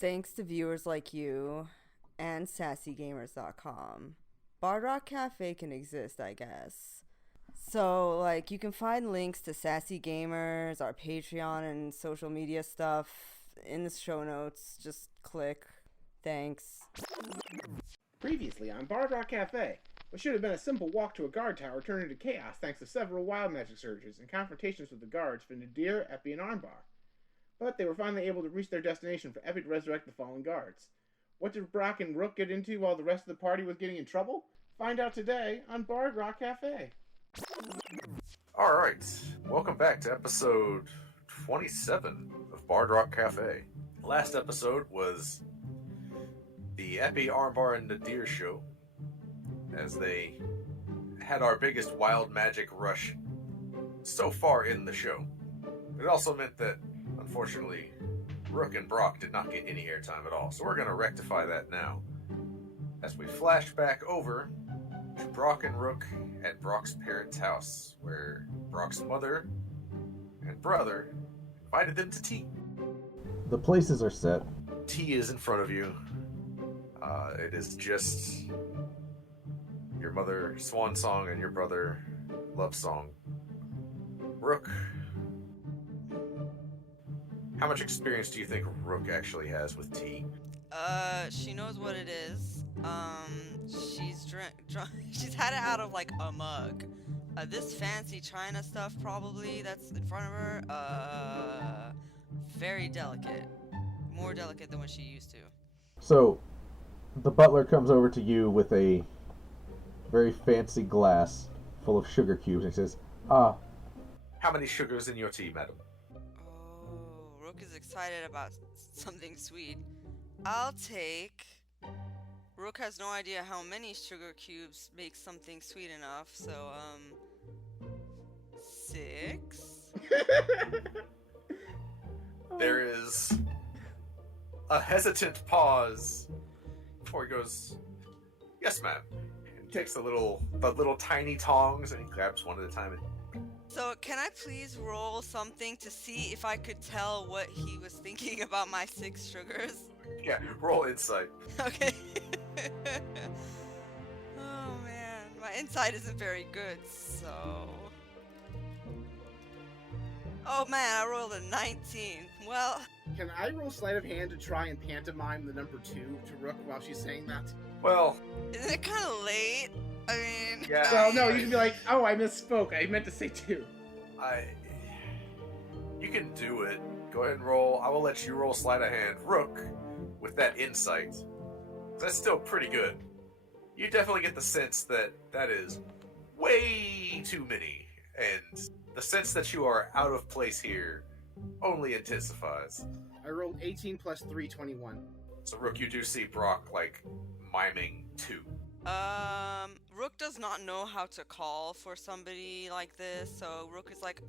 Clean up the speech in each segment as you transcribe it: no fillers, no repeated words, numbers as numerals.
Thanks to viewers like you and sassygamers.com, Bard Rock Cafe can exist, I guess. So, you can find links to Sassy Gamers, our Patreon, and social media stuff in the show notes. Just click. Thanks. Previously on Bard Rock Cafe, what should have been a simple walk to a guard tower turned into chaos thanks to several wild magic surges and confrontations with the guards for Nadir, Epi, and Armbar. But they were finally able to reach their destination for Epi to resurrect the fallen guards. What did Brock and Rook get into while the rest of the party was getting in trouble? Find out today on Bard Rock Cafe. Alright, welcome back to episode 27 of Bard Rock Cafe. Last episode was the Epi, Armbar, and Nadir show, as they had our biggest wild magic rush so far in the show. It also meant that, unfortunately, Rook and Brock did not get any airtime at all, so we're going to rectify that now. As we flash back over to Brock and Rook at Brock's parents' house, where Brock's mother and brother invited them to tea. The places are set. Tea is in front of you. It is just your mother swan song and your brother love song. Rook, how much experience do you think Rook actually has with tea? She knows what it is. She's she's had it out of like a mug. This fancy china stuff probably that's in front of her, very delicate. More delicate than what she used to. So, the butler comes over to you with a very fancy glass full of sugar cubes and says, How many sugars in your tea, madam? Oh, Rook is excited about something sweet. I'll take... Rook has no idea how many sugar cubes make something sweet enough, so, 6? There is a hesitant pause before he goes, yes, ma'am. And he takes the little tiny tongs and he grabs one at a time. So, can I please roll something to see if I could tell what he was thinking about my 6 sugars? Yeah, roll insight. Okay. Oh man, my insight isn't very good, so... Oh man, I rolled a 19. Well... Can I roll sleight of hand to try and pantomime the number 2 to Rook while she's saying that? Well... Isn't it kind of late? I mean... Yeah. Well, no, you can be like, oh, I misspoke. I meant to say 2. You can do it. Go ahead and roll. I will let you roll sleight of hand. Rook, with that insight, that's still pretty good. You definitely get the sense that that is way too many, and the sense that you are out of place here only intensifies. I rolled 18 plus 3, 21. So, Rook, you do see Brock, miming 2. Rook does not know how to call for somebody like this, so Rook is like,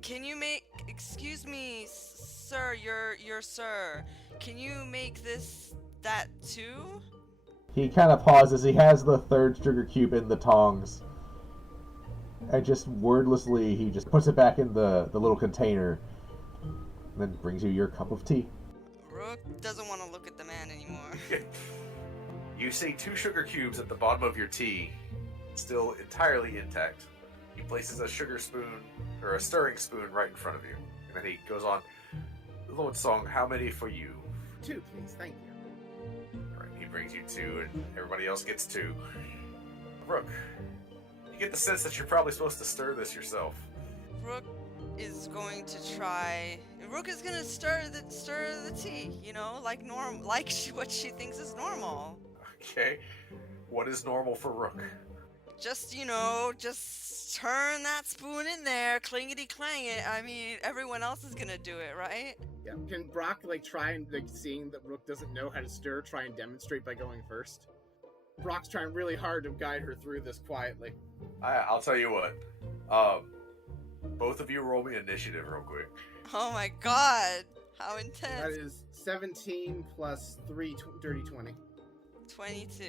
can you make, excuse me, sir, you're sir, can you make that too? He kind of pauses. He has the third sugar cube in the tongs. And just wordlessly, he just puts it back in the little container. And then brings you your cup of tea. Rook doesn't want to look at the man anymore. You see 2 sugar cubes at the bottom of your tea, still entirely intact. He places a sugar spoon, or a stirring spoon, right in front of you. And then he goes on, Lord Song, how many for you? 2, please, thank you. Alright, he brings you 2, and everybody else gets 2. Rook, you get the sense that you're probably supposed to stir this yourself. Rook is going to try... Rook is going to stir the tea, like what she thinks is normal. Okay, what is normal for Rook? Just, just turn that spoon in there, clingety clang it. I mean, everyone else is gonna do it, right? Yeah. Can Brock, try and, seeing that Rook doesn't know how to stir, try and demonstrate by going first? Brock's trying really hard to guide her through this quietly. I'll tell you what. Both of you roll me initiative real quick. Oh my god, how intense. That is 17 plus 3, dirty 20. 22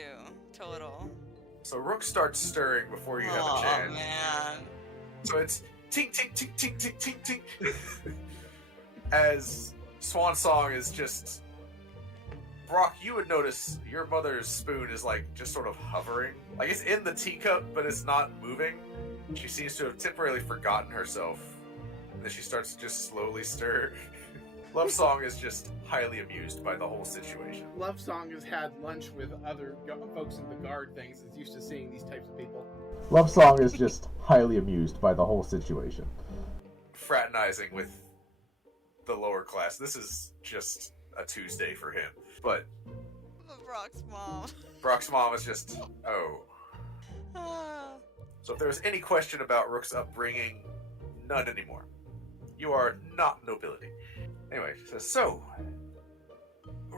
total. So Rook starts stirring before you have a chance. Oh man. So it's tink tink tink tink tink tink tink. as Swan Song is just... Brock, you would notice your mother's spoon is like just sort of hovering. Like it's in the teacup, but it's not moving. She seems to have temporarily forgotten herself. And then she starts to just slowly stir. Love Song is just highly amused by the whole situation. Love Song has had lunch with other folks in the guard things. Is used to seeing these types of people. Love Song is just highly amused by the whole situation. Fraternizing with the lower class. This is just a Tuesday for him. But Brock's mom is just, oh. So if there's any question about Rook's upbringing, none anymore. You are not nobility. Anyway, she says, so,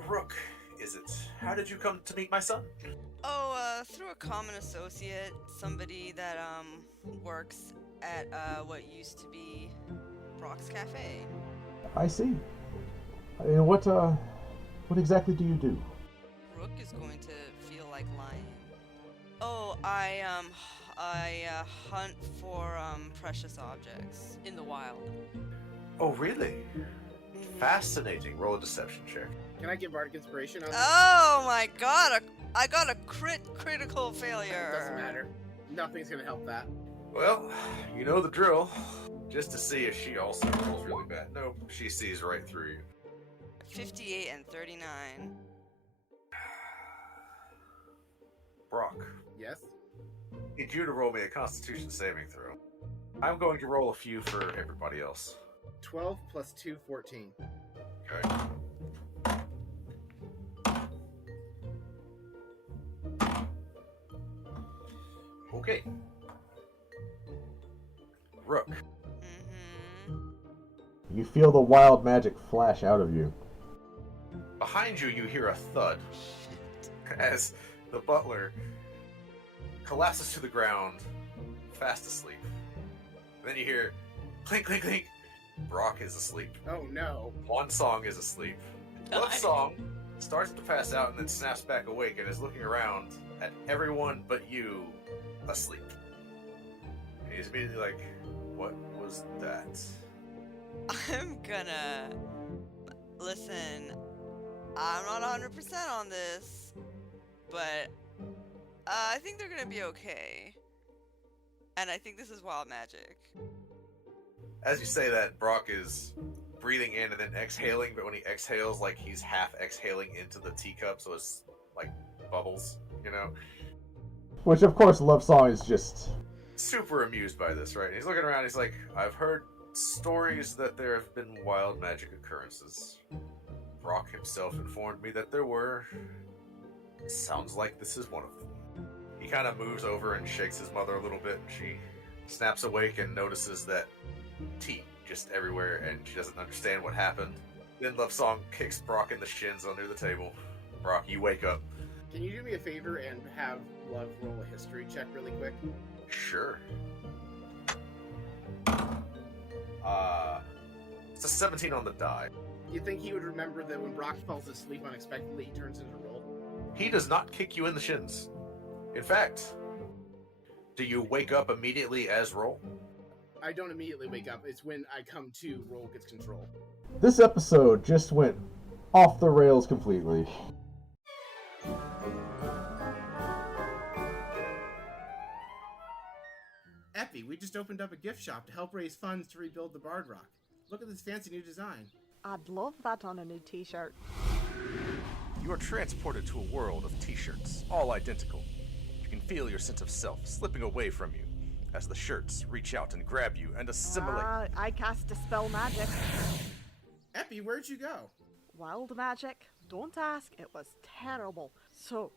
Rook, is it? How did you come to meet my son? Oh, through a common associate, somebody that, works at, what used to be Brock's Cafe. I see. And what exactly do you do? Rook is going to feel like lying. Oh, I hunt for, precious objects in the wild. Oh, really? Fascinating. Roll a deception check. Can I get bardic inspiration on this? Oh my god, I got a critical failure. Doesn't matter. Nothing's gonna help that. Well, you know the drill. Just to see if she also rolls really bad. Nope, she sees right through you. 58 and 39. Brock, Yes? I need you to roll me a Constitution saving throw. I'm going to roll a few for everybody else. 12 plus 2, 14. Okay. Okay. Rook. You feel the wild magic flash out of you. Behind you, you hear a thud as the butler collapses to the ground, fast asleep. And then you hear clink, clink, clink. Brock is asleep. Oh no. One Song is asleep. Love Song starts to pass out and then snaps back awake and is looking around at everyone but you asleep. And he's immediately like, what was that? I'm gonna... Listen, I'm not 100% on this, but I think they're gonna be okay. And I think this is wild magic. As you say that, Brock is breathing in and then exhaling, but when he exhales, like he's half exhaling into the teacup, so it's like bubbles, you know? Which, of course, Love Song is just... Super amused by this, right? And he's looking around, he's like, I've heard stories that there have been wild magic occurrences. Brock himself informed me that there were. Sounds like this is one of them. He kind of moves over and shakes his mother a little bit, and she snaps awake and notices that tea just everywhere, and she doesn't understand what happened. Then Love Song kicks Brock in the shins under the table. Brock, you wake up. Can you do me a favor and have Love roll a history check really quick? Sure. It's a 17 on the die. You think he would remember that when Brock falls asleep unexpectedly, he turns into Roll? He does not kick you in the shins. In fact, do you wake up immediately as Roll? I don't immediately wake up. It's when I come to, Roll gets control. This episode just went off the rails completely. Epi, we just opened up a gift shop to help raise funds to rebuild the Bard Rock. Look at this fancy new design. I'd love that on a new t-shirt. You are transported to a world of t-shirts, all identical. You can feel your sense of self slipping away from you as the shirts reach out and grab you and assimilate. I cast Dispel Magic. Epi, where'd you go? Wild magic. Don't ask, it was terrible. So,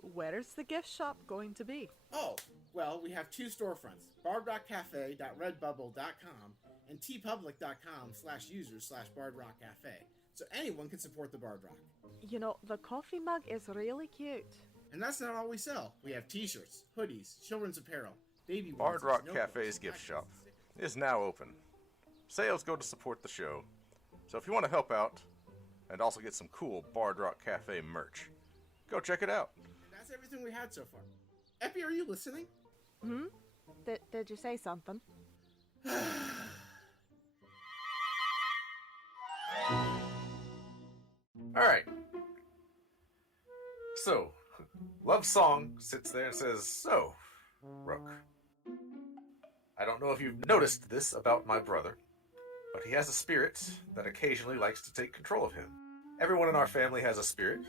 where's the gift shop going to be? Oh, well, we have two storefronts, bardrockcafe.redbubble.com and tpublic.com/users/bardrockcafe. So anyone can support the Bard Rock. You know, the coffee mug is really cute. And that's not all we sell. We have t-shirts, hoodies, children's apparel, baby Bard onesies, Rock notebooks, Cafe's gift shop stickers. is now open. Sales go to support the show. So if you want to help out and also get some cool Bard Rock Cafe merch, go check it out. And that's everything we had so far. Epi, are you listening? Did you say something? Alright. So, Love Song sits there and says, "So, Rook, I don't know if you've noticed this about my brother, but he has a spirit that occasionally likes to take control of him. Everyone in our family has a spirit.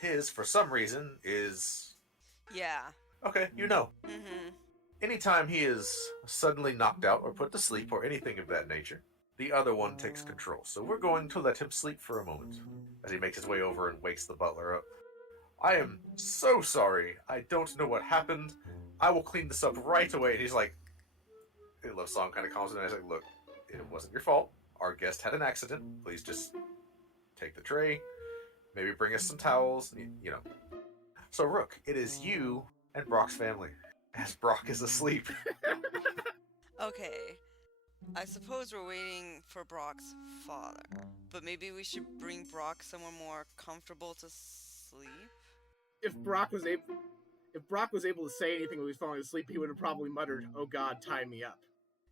His, for some reason, is... Yeah. Okay, you know. Mm-hmm. Anytime he is suddenly knocked out or put to sleep or anything of that nature, the other one takes control. So we're going to let him sleep for a moment," as he makes his way over and wakes the butler up. "I am so sorry. I don't know what happened. I will clean this up right away." And he's like, Love Song kind of calms him, and he's like, "Look, it wasn't your fault. Our guest had an accident. Please just take the tray. Maybe bring us some towels, you know." So, Rook, it is you and Brock's family, as Brock is asleep. Okay. I suppose we're waiting for Brock's father, but maybe we should bring Brock somewhere more comfortable to sleep? If Brock was able to say anything when he was falling asleep, he would have probably muttered, "Oh God, tie me up."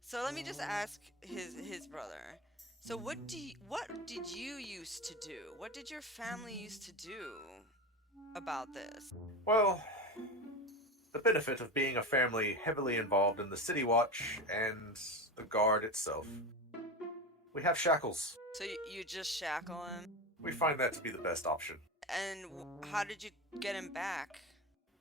So let me just ask his brother. So what did you used to do? What did your family used to do about this? Well, the benefit of being a family heavily involved in the City Watch and the Guard itself, we have shackles. So you just shackle him? We find that to be the best option. And how did you get him back?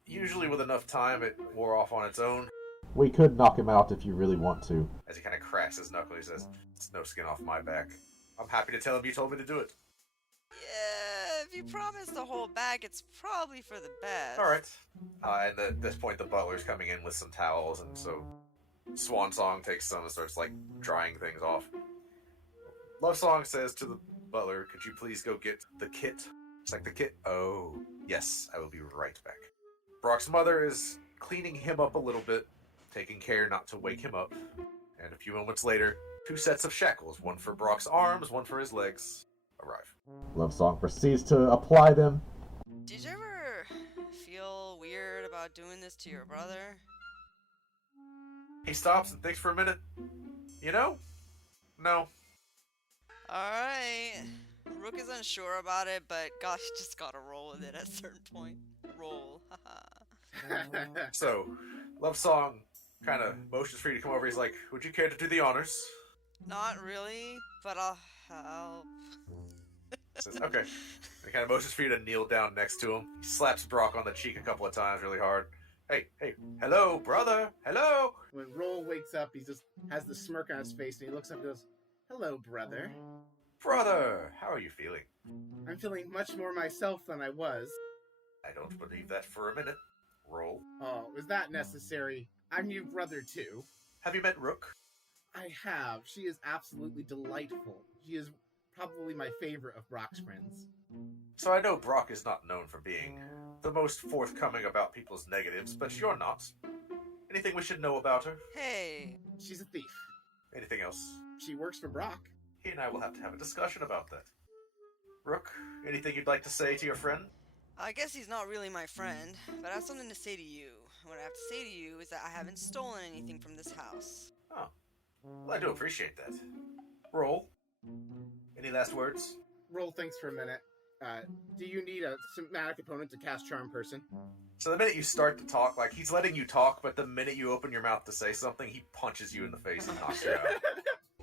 Usually with enough time, it wore off on its own. We could knock him out if you really want to. As he kind of cracks his knuckle, he says, "It's no skin off my back. I'm happy to tell him you told me to do it." Yeah, if you promise the whole bag, it's probably for the best. Alright. And at this point, the butler's coming in with some towels, and so Swan Song takes some and starts, like, drying things off. Love Song says to the butler, "Could you please go get the kit?" It's like, "The kit? Oh, yes, I will be right back." Brock's mother is cleaning him up a little bit, taking care not to wake him up. And a few moments later, 2 sets of shackles, one for Brock's arms, one for his legs, arrive. Love Song proceeds to apply them. Did you ever feel weird about doing this to your brother? He stops and thinks for a minute. You know? No. Alright. Rook is unsure about it, but gosh, just gotta roll with it at a certain point. Roll. Haha. So, Love Song kind of motions for you to come over. He's like, "Would you care to do the honors?" Not really, but I'll help. Says, "Okay." And he kind of motions for you to kneel down next to him. He slaps Brock on the cheek a couple of times really hard. Hey, hello, brother, hello." When Roll wakes up, he just has the smirk on his face, and he looks up and goes, "Hello, brother. "Brother, how are you feeling?" I'm feeling much more myself than I was." "I don't believe that for a minute." Roll. "Oh, is that necessary? I'm your brother, too." "Have you met Rook?" "I have. She is absolutely delightful. She is probably my favorite of Brock's friends." "So I know Brock is not known for being the most forthcoming about people's negatives, but you're not. Anything we should know about her?" Hey. "She's a thief. "Anything else?" She works for Brock." He and I will have to have a discussion about that. Rook, anything you'd like to say to your friend? I guess he's not really my friend, but I have something to say to you. What I have to say to you is that I haven't stolen anything from this house. Oh, well, I do appreciate that. Roll. Any last words? Roll thinks for a minute. Do you need a somatic opponent to cast Charm Person?" So the minute you start to talk, like, he's letting you talk, but the minute you open your mouth to say something, he punches you in the face and knocks you out.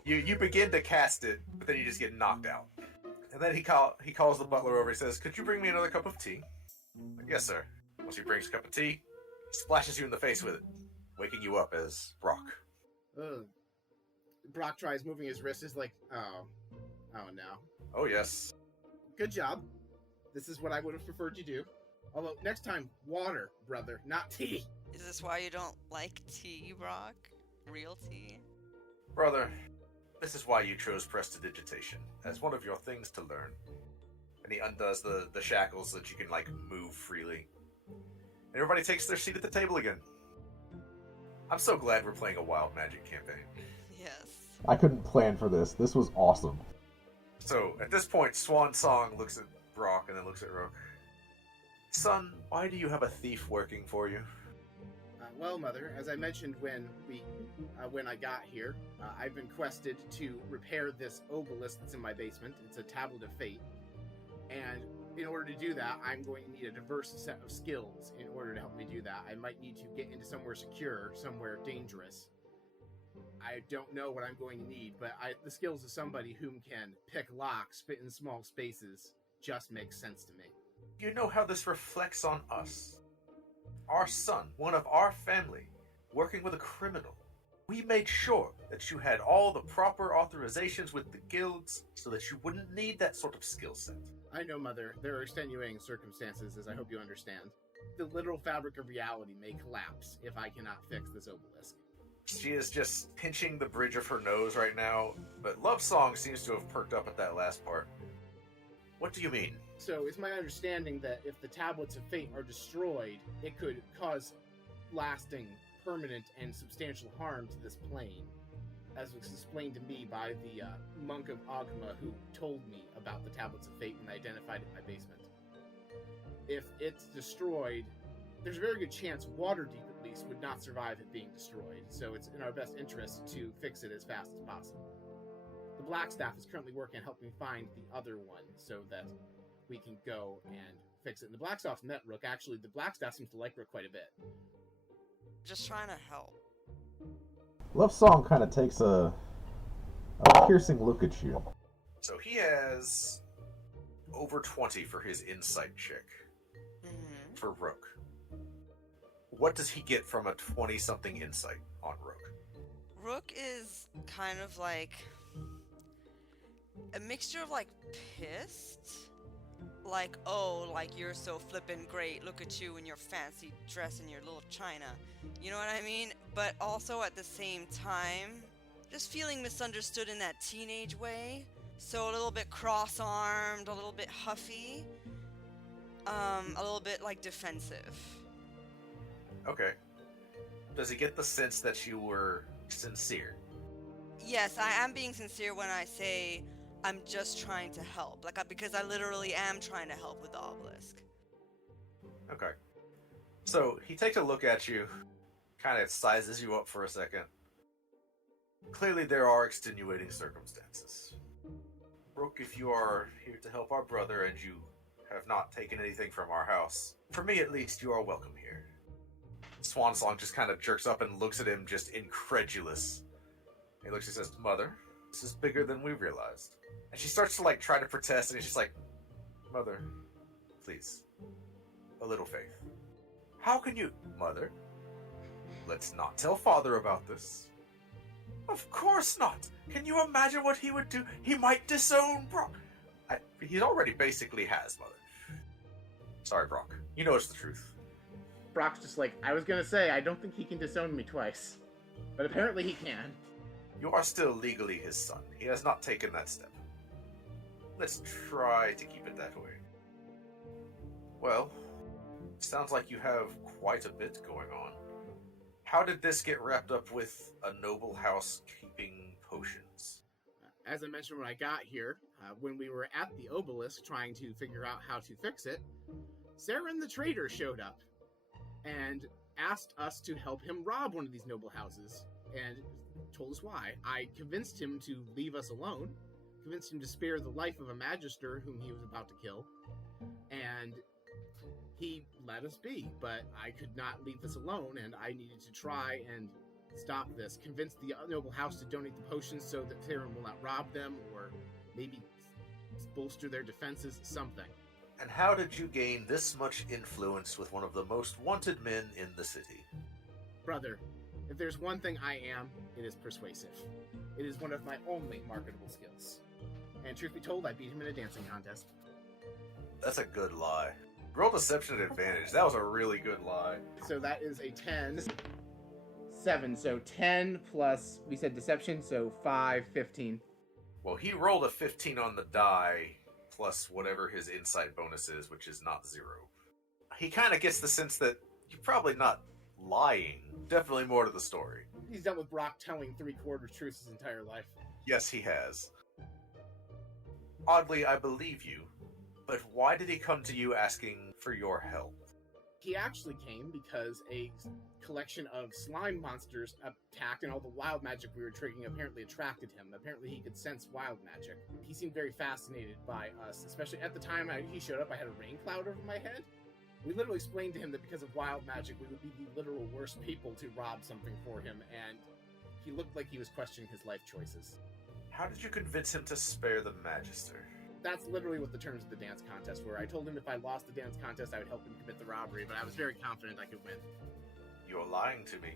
You begin to cast it, but then you just get knocked out. And then he calls the butler over. He says, "Could you bring me another cup of tea?" Like, "Yes, sir." Once he brings a cup of tea, he splashes you in the face with it, waking you up as Brock. Ugh. Brock tries moving his wrist. Is like, oh no. "Oh, yes." "Good job. This is what I would have preferred you do. Although, next time, water, brother, not tea." Is this why you don't like tea, Brock? Real tea? "Brother, this is why you chose prestidigitation, as one of your things to learn." And he undoes the shackles so that you can, like, move freely. And everybody takes their seat at the table again. I'm so glad we're playing a wild magic campaign. Yes. I couldn't plan for this. This was awesome. So, at this point, Swan Song looks at Brock and then looks at Rook. "Son, why do you have a thief working for you?" Well, Mother, as I mentioned when I got here, I've been quested to repair this obelisk that's in my basement. It's a tablet of fate. And in order to do that, I'm going to need a diverse set of skills in order to help me do that. I might need to get into somewhere secure, somewhere dangerous. I don't know what I'm going to need, but the skills of somebody who can pick locks, fit in small spaces, just makes sense to me. You know how this reflects on us. Our son, one of our family, working with a criminal. We made sure that you had all the proper authorizations with the guilds so that you wouldn't need that sort of skill set. I know, Mother, there are extenuating circumstances, as I hope you understand. The literal fabric of reality may collapse if I cannot fix this obelisk. She is just pinching the bridge of her nose right now, but Love Song seems to have perked up at that last part. What do you mean? So it's my understanding that if the Tablets of Fate are destroyed, it could cause lasting, permanent, and substantial harm to this plane, as was explained to me by the monk of Agma who told me about the Tablets of Fate when I identified it in my basement. If it's destroyed, there's a very good chance Waterdeep at least would not survive it being destroyed, so it's in our best interest to fix it as fast as possible. The Blackstaff is currently working on helping find the other one so that we can go and fix it. And the Blackstaff's met Rook. Actually, the Blackstaff seems to like Rook quite a bit. Just trying to help. Love Song kind of takes a piercing look at you. So he has over 20 for his insight check for Rook. What does he get from a 20-something insight on Rook? Rook is kind of like a mixture of like pissed, like, oh, like you're so flippin' great, look at you in your fancy dress and your little china, you know what I mean? But also at the same time, just feeling misunderstood in that teenage way, so a little bit cross-armed, a little bit huffy, a little bit like defensive. Okay. Does he get the sense that you were sincere? Yes, I am being sincere when I say I'm just trying to help. Because I literally am trying to help with the obelisk. Okay. So he takes a look at you, kind of sizes you up for a second. Clearly there are extenuating circumstances. Rook, if you are here to help our brother and you have not taken anything from our house, for me at least, you are welcome here. Swansong just kind of jerks up and looks at him, just incredulous. He looks and says, Mother, this is bigger than we realized. And she starts to try to protest, and she's like, Mother, please, a little faith. How can you, Mother? Let's not tell Father about this. Of course not. Can you imagine what he would do? He might disown Brock. He already basically has, Mother. Sorry, Brock. You know it's the truth. Brock's just like, I was gonna say, I don't think he can disown me twice. But apparently he can. You are still legally his son. He has not taken that step. Let's try to keep it that way. Well, sounds like you have quite a bit going on. How did this get wrapped up with a noble house keeping potions? As I mentioned when I got here, when we were at the obelisk trying to figure out how to fix it, Saren the trader showed up and asked us to help him rob one of these noble houses, and told us why. I convinced him to leave us alone, convinced him to spare the life of a magister whom he was about to kill, and he let us be, but I could not leave this alone, and I needed to try and stop this. Convince the noble house to donate the potions so that Saren will not rob them, or maybe bolster their defenses, something. And how did you gain this much influence with one of the most wanted men in the city? Brother, if there's one thing I am, it is persuasive. It is one of my only marketable skills. And truth be told, I beat him in a dancing contest. That's a good lie. Roll deception at advantage. That was a really good lie. So that is a 10. 7, so 10 plus, we said deception, so 5, 15. Well, he rolled a 15 on the die, plus whatever his insight bonus is, which is not 0. He kind of gets the sense that you're probably not lying. Definitely more to the story. He's dealt with Brock telling 3/4 truths his entire life. Yes, he has. Oddly, I believe you, but why did he come to you asking for your help? He actually came because a collection of slime monsters attacked, and all the wild magic we were triggering apparently attracted him. Apparently he could sense wild magic. He seemed very fascinated by us, especially at the time he showed up, I had a rain cloud over my head. We literally explained to him that because of wild magic, we would be the literal worst people to rob something for him, and he looked like he was questioning his life choices. How did you convince him to spare the Magister? That's literally what the terms of the dance contest were. I told him if I lost the dance contest, I would help him commit the robbery, but I was very confident I could win. You're lying to me.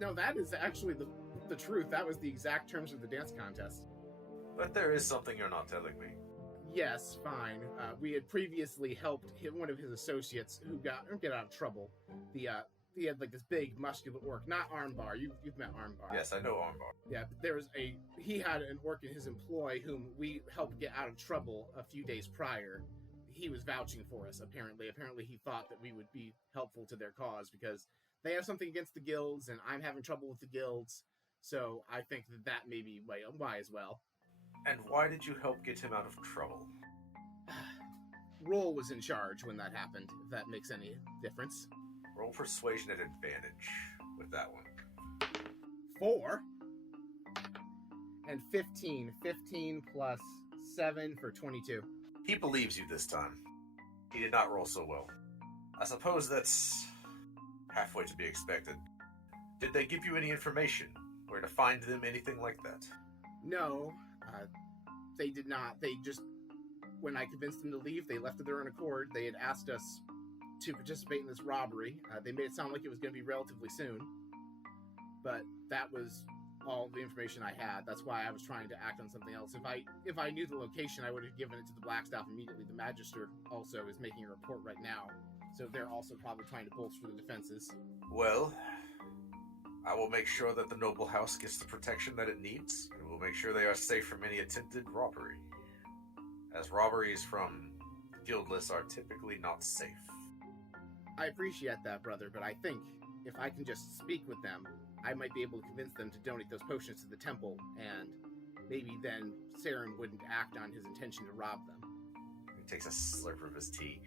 No, that is actually the truth. That was the exact terms of the dance contest. But there is something you're not telling me. Yes, fine. We had previously helped one of his associates who get out of trouble. He had like this big muscular orc, not Armbar. You've met Armbar. Yes, I know Armbar. Yeah, but he had an orc in his employ whom we helped get out of trouble a few days prior. He was vouching for us, apparently. Apparently he thought that we would be helpful to their cause because they have something against the guilds and I'm having trouble with the guilds. So I think that may be why as well. And why did you help get him out of trouble? Roll was in charge when that happened, if that makes any difference. Roll persuasion at advantage with that one. 4 and 15. 15 plus 7 for 22. He believes you this time. He did not roll so well. I suppose that's halfway to be expected. Did they give you any information? Where to find them, anything like that? No, they did not. They just, when I convinced them to leave, they left of their own accord. They had asked us to participate in this robbery. They made it sound like it was going to be relatively soon. But that was all the information I had. That's why I was trying to act on something else. If I knew the location, I would have given it to the Blackstaff immediately. The Magister also is making a report right now. So they're also probably trying to bolster the defenses. Well, I will make sure that the noble house gets the protection that it needs, and we'll make sure they are safe from any attempted robbery. As robberies from guildless are typically not safe. I appreciate that, brother, but I think if I can just speak with them, I might be able to convince them to donate those potions to the temple, and maybe then Saren wouldn't act on his intention to rob them. He takes a slurp of his tea.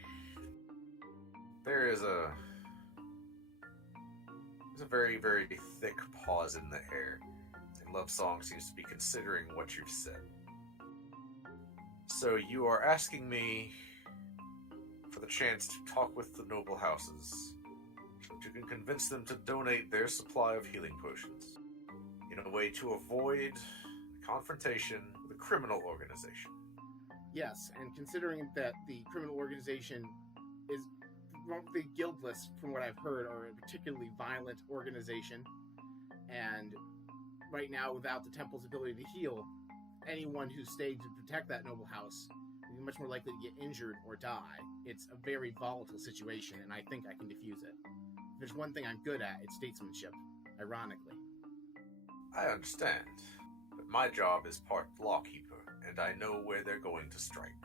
There's a very, very thick pause in the air, and Love Song seems to be considering what you've said. So you are asking me for the chance to talk with the noble houses, so you can convince them to donate their supply of healing potions, in a way to avoid confrontation with a criminal organization. Yes, and considering that the criminal organization is, the guildless, from what I've heard, are a particularly violent organization, and right now, without the temple's ability to heal, anyone who stayed to protect that noble house would be much more likely to get injured or die. It's a very volatile situation, and I think I can defuse it. If there's one thing I'm good at, it's statesmanship, ironically. I understand, but my job is part lawkeeper, and I know where they're going to strike.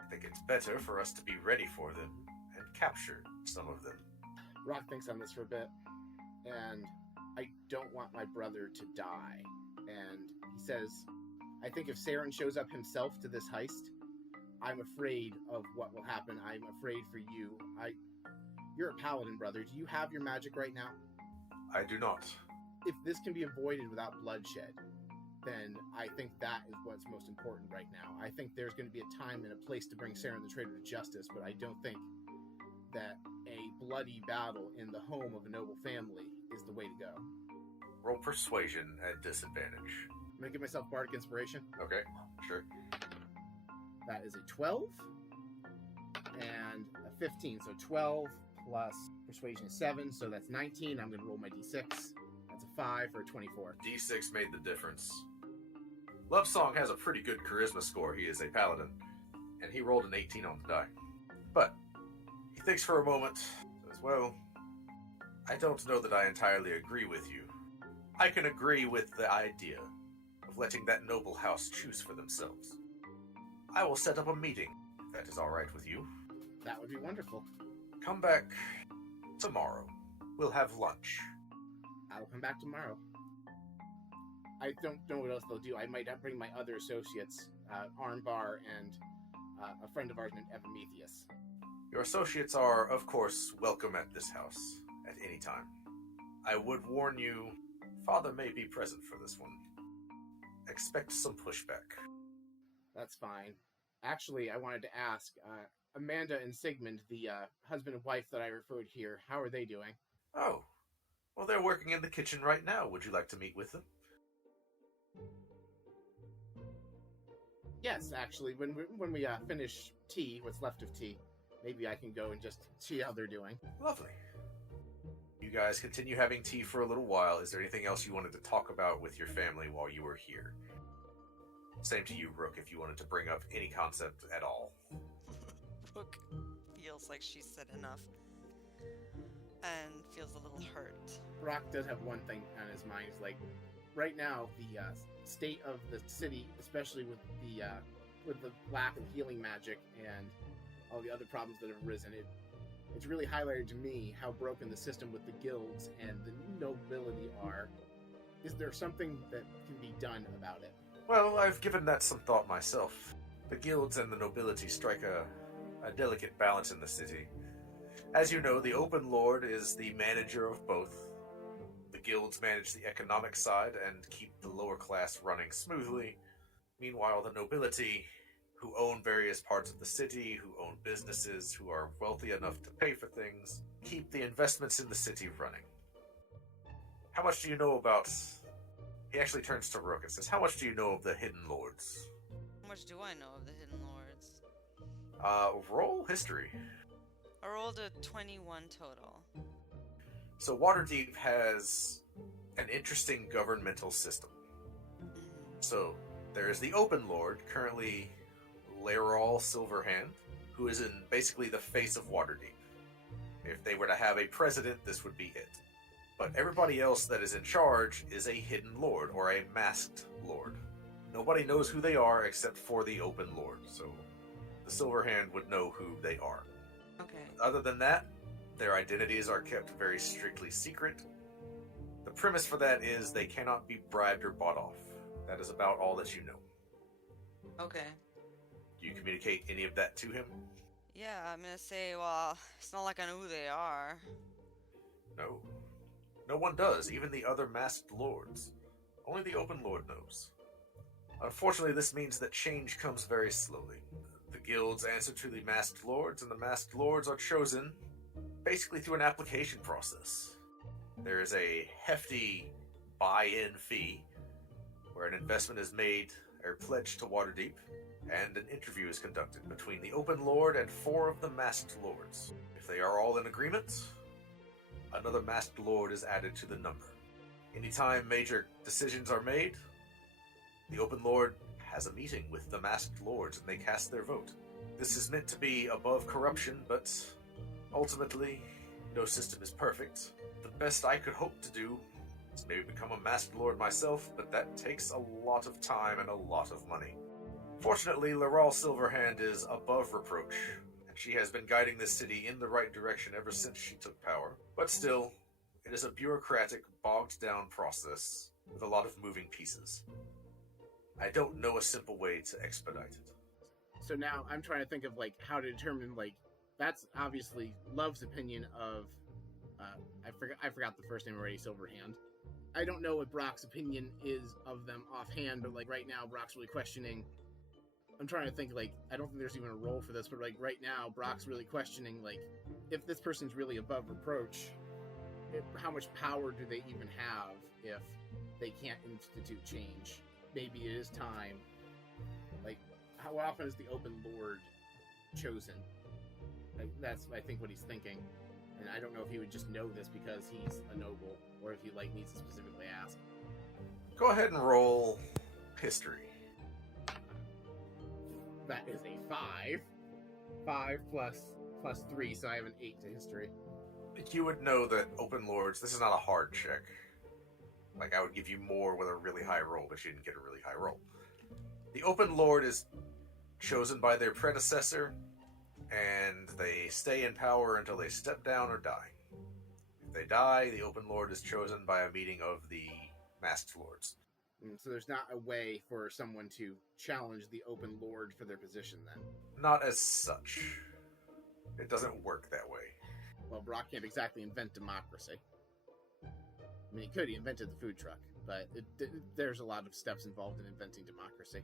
I think it's better for us to be ready for them and capture some of them. Rock thinks on this for a bit, and I don't want my brother to die. And he says, I think if Saren shows up himself to this heist, I'm afraid of what will happen. I'm afraid for you. You're a paladin, brother. Do you have your magic right now? I do not. If this can be avoided without bloodshed, then I think that is what's most important right now. I think there's going to be a time and a place to bring Saren the Traitor to justice, but I don't think that a bloody battle in the home of a noble family is the way to go. Roll persuasion at disadvantage. I'm going to give myself Bardic Inspiration. Okay, sure. That is a 12 and a 15. So 12 plus persuasion is 7, so that's 19. I'm going to roll my d6. That's a 5 for a 24. D6 made the difference. Love Song has a pretty good charisma score. He is a paladin, and he rolled an 18 on the die. But he thinks for a moment, says, well, I don't know that I entirely agree with you. I can agree with the idea of letting that noble house choose for themselves. I will set up a meeting, if that is all right with you. That would be wonderful. Come back tomorrow. We'll have lunch. I'll come back tomorrow. I don't know what else they'll do. I might bring my other associates, Armbar and a friend of ours named Epimetheus. Your associates are, of course, welcome at this house at any time. I would warn you, Father may be present for this one. Expect some pushback. That's fine. Actually, I wanted to ask, Amanda and Sigmund, the husband and wife that I referred here, how are they doing? Oh, well, they're working in the kitchen right now. Would you like to meet with them? Yes, actually, when we finish tea, what's left of tea, maybe I can go and just see how they're doing. Lovely. You guys continue having tea for a little while. Is there anything else you wanted to talk about with your family while you were here? Same to you, Rook, if you wanted to bring up any concept at all. Rook feels like she's said enough. And feels a little hurt. Brock does have one thing on his mind. He's like, right now, the state of the city, especially with the lack of healing magic and all the other problems that have arisen, it's really highlighted to me how broken the system with the guilds and the nobility are. Is there something that can be done about it? Well, I've given that some thought myself. The guilds and the nobility strike a delicate balance in the city. As you know, the Open Lord is the manager of both. The guilds manage the economic side and keep the lower class running smoothly. Meanwhile, the nobility, who own various parts of the city, who own businesses, who are wealthy enough to pay for things, keep the investments in the city running. How much do you know about... He actually turns to Rook and says, how much do you know of the Hidden Lords? How much do I know of the Hidden Lords? Roll history. I rolled a 21 total. So Waterdeep has an interesting governmental system. So there is the Open Lord, currently Laeral Silverhand, who is in basically the face of Waterdeep. If they were to have a president, this would be it. But everybody else that is in charge is a hidden lord, or a masked lord. Nobody knows who they are except for the Open Lord, so the Silverhand would know who they are. Okay. Other than that, their identities are kept very strictly secret. The premise for that is they cannot be bribed or bought off. That is about all that you know. Okay. Do you communicate any of that to him? Yeah, I'm gonna say, well, it's not like I know who they are. No. No one does, even the other masked lords. Only the Open Lord knows. Unfortunately, this means that change comes very slowly. The guilds answer to the masked lords, and the masked lords are chosen basically through an application process. There is a hefty buy-in fee where an investment is made or pledged to Waterdeep, and an interview is conducted between the Open Lord and 4 of the masked lords. If they are all in agreement, another masked lord is added to the number. Anytime major decisions are made, the Open Lord has a meeting with the masked lords and they cast their vote. This is meant to be above corruption, but ultimately, no system is perfect. The best I could hope to do is maybe become a masked lord myself, but that takes a lot of time and a lot of money. Fortunately, Laeral Silverhand is above reproach, and she has been guiding this city in the right direction ever since she took power. But still, it is a bureaucratic, bogged-down process with a lot of moving pieces. I don't know a simple way to expedite it. So now I'm trying to think of how to determine that's obviously Love's opinion of I forgot the first name already, Silverhand. I don't know what Brock's opinion is of them offhand, but right now Brock's really questioning. I'm trying to think I don't think there's even a role for this, but right now Brock's really questioning if this person's really above reproach, how much power do they even have if they can't institute change? Maybe it is time. How often is the Open Lord chosen? That's, I think, what he's thinking. And I don't know if he would just know this because he's a noble, or if he needs to specifically ask. Go ahead and roll history. That is a 5. 5 plus 3, so I have an 8 to history. You would know that Open Lords, this is not a hard check. I would give you more with a really high roll, but you didn't get a really high roll. The Open Lord is chosen by their predecessor, and they stay in power until they step down or die. If they die, the Open Lord is chosen by a meeting of the Masked Lords. So there's not a way for someone to challenge the Open Lord for their position then? Not as such. It doesn't work that way. Well, Brock can't exactly invent democracy. I mean, he could. He invented the food truck. But there's a lot of steps involved in inventing democracy.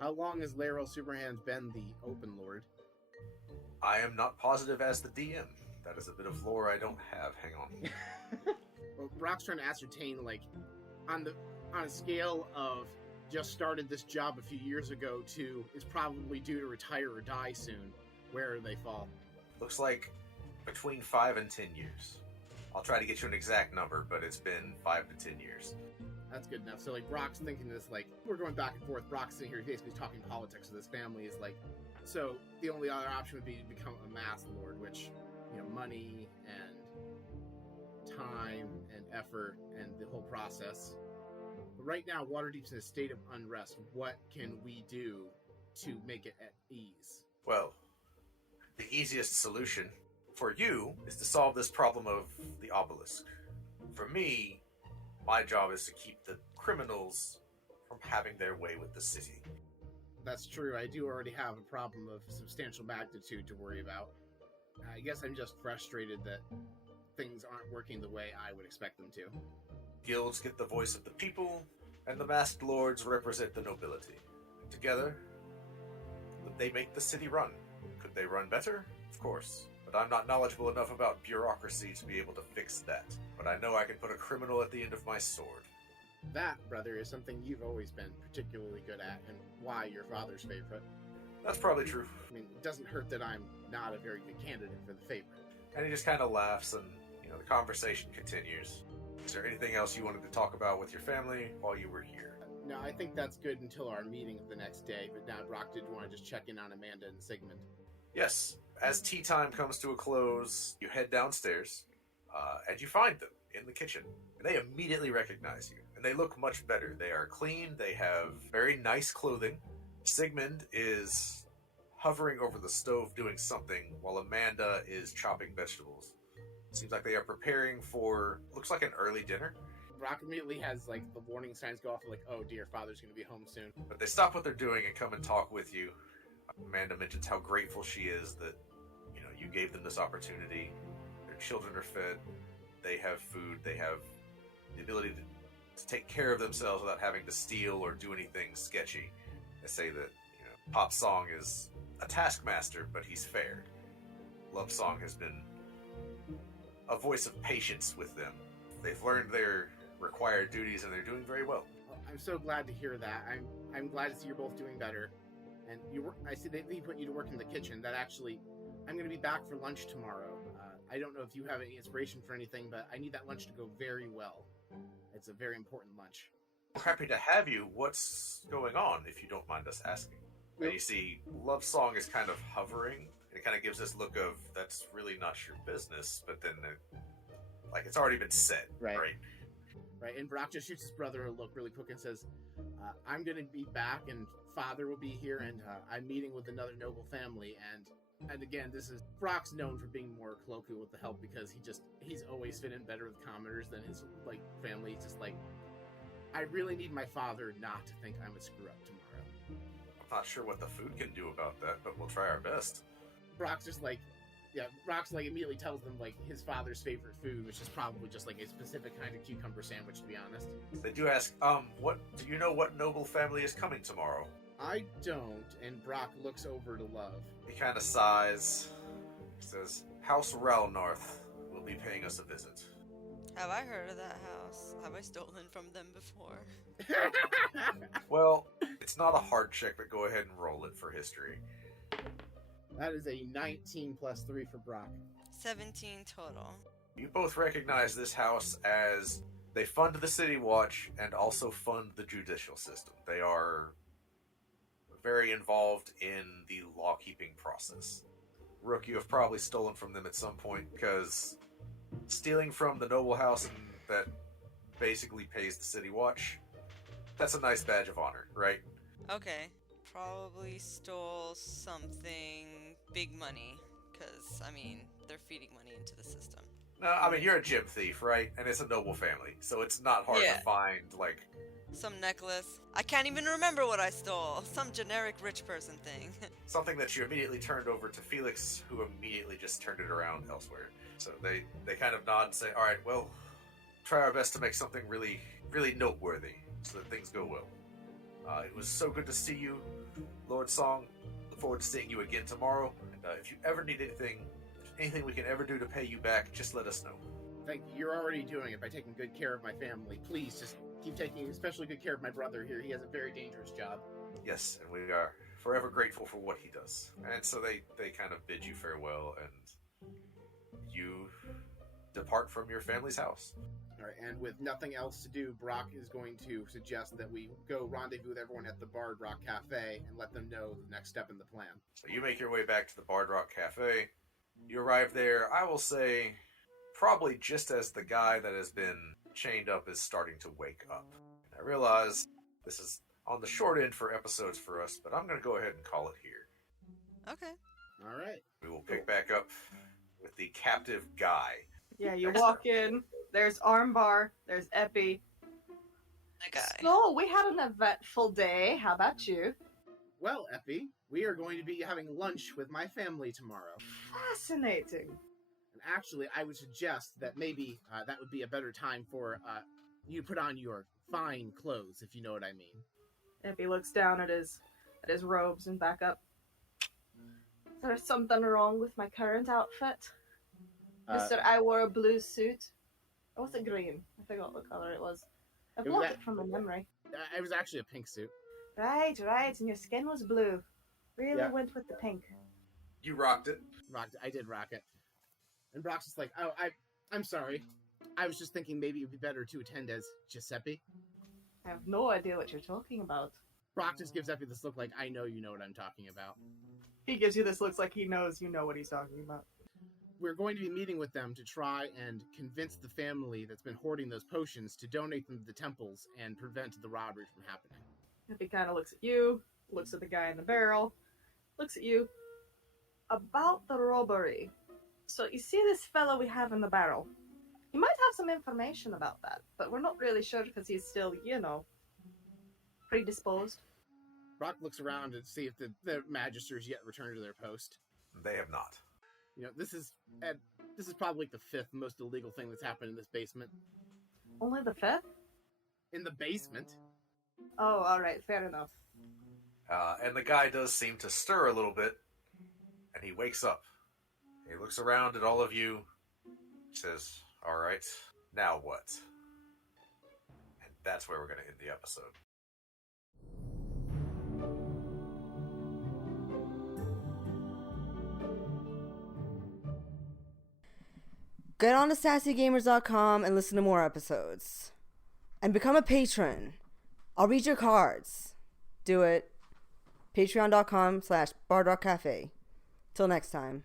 How long has Laeral Superhands been the Open Lord? I am not positive as the DM. That is a bit of lore I don't have. Hang on. Well, Brock's trying to ascertain, like, on a scale of just started this job a few years ago to is probably due to retire or die soon, where do they fall? Looks like between 5 and 10 years. I'll try to get you an exact number, but it's been 5 to 10 years. That's good enough. So, like, Brock's thinking this, like, we're going back and forth. Brock's sitting here basically talking politics with his family. Is like, so the only other option would be to become a mass lord, which, you know, money and time and effort and the whole process. But right now, Waterdeep's in a state of unrest. What can we do to make it at ease? Well, the easiest solution for you is to solve this problem of the obelisk. For me, my job is to keep the criminals from having their way with the city. That's true. I do already have a problem of substantial magnitude to worry about. I guess I'm just frustrated that things aren't working the way I would expect them to. Guilds get the voice of the people, and the masked lords represent the nobility. Together, they make the city run. Could they run better? Of course. But I'm not knowledgeable enough about bureaucracy to be able to fix that. But I know I can put a criminal at the end of my sword. That, brother, is something you've always been particularly good at, and why your father's favorite. That's probably true. I mean, it doesn't hurt that I'm not a very good candidate for the favorite. And he just kind of laughs, and the conversation continues. Is there anything else you wanted to talk about with your family while you were here? No, I think that's good until our meeting the next day, but now Brock did want to just check in on Amanda and Sigmund. Yes. As tea time comes to a close, you head downstairs, and you find them in the kitchen. And they immediately recognize you, and they look much better. They are clean, they have very nice clothing. Sigmund is hovering over the stove doing something, while Amanda is chopping vegetables. Seems like they are preparing for, looks like an early dinner. Brock immediately has, like, the warning signs go off, like, oh dear, father's going to be home soon. But they stop what they're doing and come and talk with you. Amanda mentions how grateful she is that, you gave them this opportunity. Their children are fed. They have food. They have the ability to take care of themselves without having to steal or do anything sketchy. They say that, Pop Song is a taskmaster, but he's fair. Love Song has been a voice of patience with them. They've learned their required duties, and they're doing very well. I'm so glad to hear that. I'm glad to see you're both doing better. And I see they put you to work in the kitchen. That actually, I'm going to be back for lunch tomorrow. I don't know if you have any inspiration for anything, but I need that lunch to go very well. It's a very important lunch. Happy to have you. What's going on, if you don't mind us asking? And you see, Love Song is kind of hovering. It kind of gives this look of, that's really not your business, but then, it's already been said, right? Right, and Brock just shoots his brother a look really quick and says, I'm going to be back, and father will be here, and I'm meeting with another noble family, and again, this is, Brock's known for being more colloquial with the help because he's always fit in better with commoners than his, family. He's just I really need my father not to think I'm a screw-up tomorrow. I'm not sure what the food can do about that, but we'll try our best. Brock's just Brock's immediately tells them his father's favorite food, which is probably just a specific kind of cucumber sandwich, to be honest. They do ask, what do you know what noble family is coming tomorrow? I don't, and Brock looks over to Love. He kind of sighs. He says, House Ralnorth will be paying us a visit. Have I heard of that house? Have I stolen from them before? Well, it's not a hard check, but go ahead and roll it for history. That is a 19 plus 3 for Brock. 17 total. You both recognize this house as they fund the City Watch and also fund the judicial system. They are very involved in the law-keeping process. Rook, you have probably stolen from them at some point, because stealing from the noble house that basically pays the City Watch, that's a nice badge of honor, right? Okay. Probably stole something big money, because, they're feeding money into the system. No, I mean, you're a gem thief, right? And it's a noble family, so it's not hard Yeah. to find, like... Some necklace. I can't even remember what I stole. Some generic rich person thing. something that you immediately turned over to Felix, who immediately just turned it around elsewhere. So they kind of nod and say, all right, well, try our best to make something really, really noteworthy so that things go well. It was so good to see you, Lord Song. Look forward to seeing you again tomorrow. And if you ever need anything we can ever do to pay you back, just let us know. Thank you. You're already doing it by taking good care of my family. Please just keep taking especially good care of my brother here. He has a very dangerous job. Yes, and we are forever grateful for what he does. And so they kind of bid you farewell, and you depart from your family's house. All right, and with nothing else to do, Brock is going to suggest that we go rendezvous with everyone at the Bard Rock Cafe and let them know the next step in the plan. So you make your way back to the Bard Rock Cafe. You arrive there, I will say, probably just as the guy that has been chained up is starting to wake up. And I realize this is on the short end for episodes for us, but I'm going to go ahead and call it here. Okay. All right. We will pick back up with the captive guy. Yeah, you walk in. There's Armbar. There's Epi. That guy. So we had an eventful day. How about you? Well, Epi, we are going to be having lunch with my family tomorrow. Fascinating. And actually, I would suggest that maybe that would be a better time for you to put on your fine clothes, if you know what I mean. Epi looks down at his robes and back up. Is there something wrong with my current outfit? Mister, I wore a blue suit. Or was it green? I forgot what color it was. I It was blocked that- it from my memory. It was actually a pink suit. Right, and your skin was blue. Really Yeah. went with the pink. You rocked it. I did rock it. And Brock's just like, oh, I'm sorry. I was just thinking maybe it would be better to attend as Giuseppe. I have no idea what you're talking about. Brock just gives Epi this look like, I know you know what I'm talking about. He gives you this looks like he knows you know what he's talking about. We're going to be meeting with them to try and convince the family that's been hoarding those potions to donate them to the temples and prevent the robbery from happening. Epi kind of looks at you, looks at the guy in the barrel, looks at you. About the robbery. So you see this fellow we have in the barrel. He might have some information about that, but we're not really sure because he's still, predisposed. Brock looks around to see if the magisters yet returned to their post. They have not. You know, this is probably like the fifth most illegal thing that's happened in this basement. Only the fifth? In the basement? Oh, alright, fair enough. And the guy does seem to stir a little bit, and he wakes up. He looks around at all of you, says, all right, now what? And that's where we're going to end the episode. Get on to sassygamers.com and listen to more episodes. And become a patron. I'll read your cards. Do it. Patreon.com/BardRockCafe. Till next time.